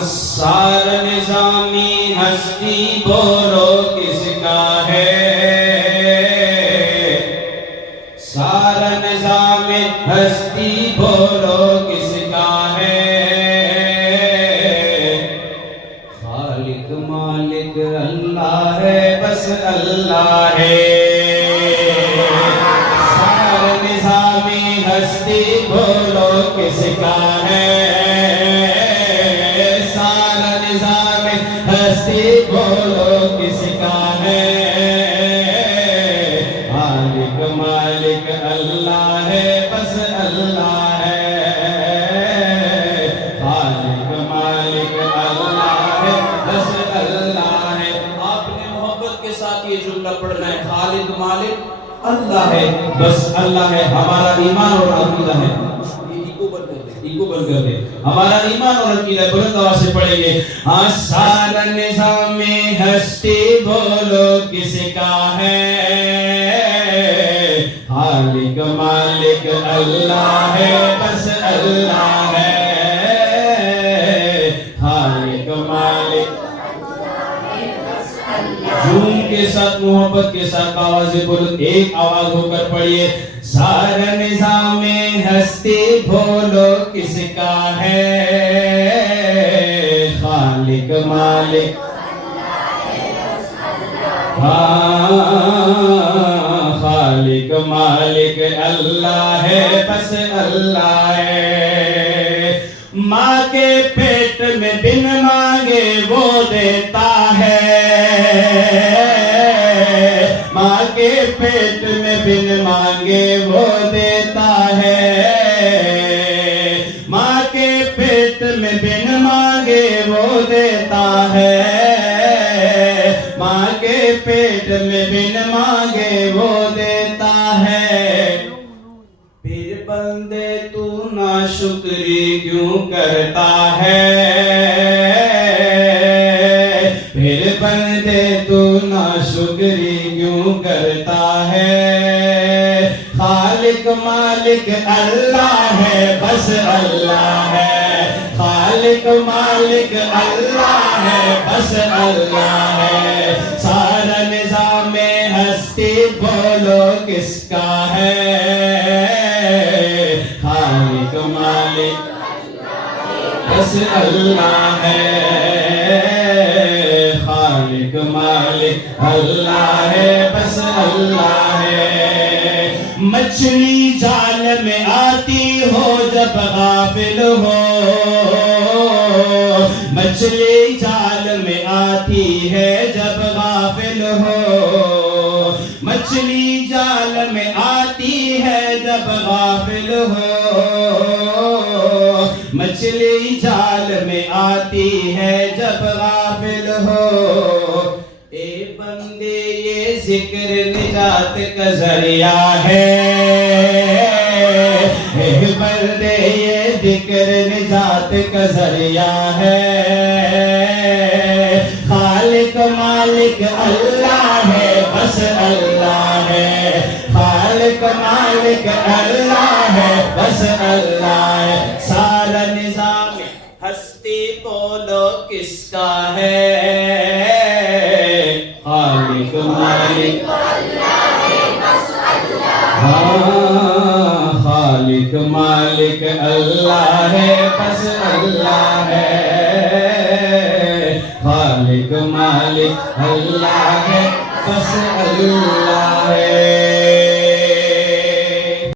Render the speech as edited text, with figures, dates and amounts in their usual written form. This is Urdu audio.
سارا نظامی ہستی بولو کس کا ہے، سارا نظام ہستی بولو کس کا ہے، خالق مالک اللہ ہے، بس اللہ ہے۔ سارا نظامی ہستی بولو کس کا ہے، بولو کس کا ہے، خالق مالک اللہ ہے، بس اللہ ہے، خالق مالک اللہ ہے، بس اللہ ہے۔ آپ نے محبت کے ساتھ یہ جملہ پڑھنا ہے، خالق مالک اللہ ہے، بس اللہ ہے۔ ہمارا ایمان اور عقیدہ ہے، کو بند کر دے، ہمارا ایمان اور عقیدہ بلند آواز سے پڑھیں گے۔ سارا نظام ہستی بولو کس کا ہے، خالق مالک اللہ ہے، بس اللہ ہے، خالق مالک جون کے ساتھ محبت کے ساتھ آواز بلند ایک آواز ہو کر پڑھیے۔ سارا نظام ہستی بولو کس کا ہے، خالق مالک خالق مالک اللہ ہے، بس اللہ ہے۔ ماں کے پیٹ میں بن مانگے وہ دیتا ہے، ماں کے پیٹ میں بن مانگے وہ دیتا ہے، ماں کے پیٹ میں بن مانگے وہ دیتا ہے، ماں کے پیٹ میں بن مانگے وہ دیتا ہے۔ پھر بندے تو ناشکری کیوں کرتا ہے، پھر بندے تو ناشکری کیوں کرتا ہے، خالق مالک اللہ ہے، بس اللہ ہے، خالق مالک اللہ ہے، بس اللہ ہے۔ سارا نظام ہستی بولو کس کا ہے، خالق مالک بس اللہ ہے، خالق مالک اللہ ہے، بس اللہ ہے۔ مچھلی جال میں آتی ہو جب غافل ہو، مچھلی جال میں آتی ہے جب غافل ہو، مچھلی جال میں آتی ہے جب غافل ہو، مچھلی جال میں آتی ہے جب غافل ہو۔ اے بندے یہ ذکر نجات کا ذریعہ ہے، اے بندے یہ ذکر نجات کا ذریعہ ہے، خالق مالک اللہ ہے، بس اللہ ہے، خالق مالک اللہ ہے، بس اللہ ہے۔ سارا نظام ہستی بولو کس کا ہے، خالق مالک اللہ ہے، بس اللہ ہے، خالق مالک اللہ ہے، بس اللہ ہے، خالق مالک اللہ ہے، بس اللہ